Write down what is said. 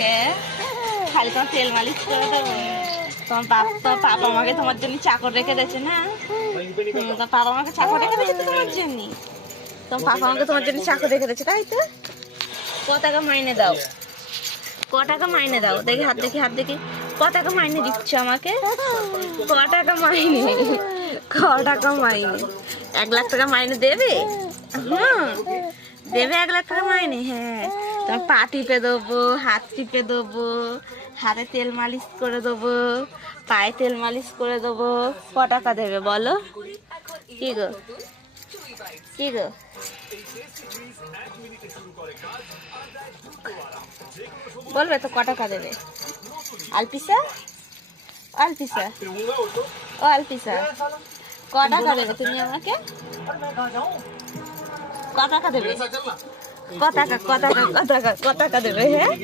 হ্যাঁ, খালি তোমার তেল মালিশ করে দেবো। তোমার পাপা আমাকে তোমার জন্য চাকর রেখে দিয়েছে না? তোমার পাপা আমাকে চাকর রেখে দিয়েছে তো তোমার জন্য। তোমার পাপা আমাকে তোমার জন্য চাকর রেখে দিয়েছে, তাই তো? ক টাকা মাইনে দাও? ক টাকা মাইনে দাও? দেখি হাত দেখি, হাত দেখি। ক টাকা মাইনে দিচ্ছ আমাকে? ক টাকা মাইনে? ক টাকা মাইনে? 1 লাখ টাকা মাইনে দেবে? হুম, দেবে 1 লাখ টাকা মাইনে? হ্যাঁ, তোমার পা টিপে দেবো, হাত টিপে দেবো, হাতে তেল মালিশ করে দেবো, পায়ে তেল মালিশ করে দেবো। ক টাকা দেবে বলো? কি গো, কি গো? বলবে তো ক টাকা দেবে? আলপিসা, আলপিসা, ও আলপিসা, ক টাকা দেবে তুমি আমাকে? ক টাকা দেবে? ক টাকা, ক টাকা, ক টাকা, ক টাকা দেবে? হ্যাঁ।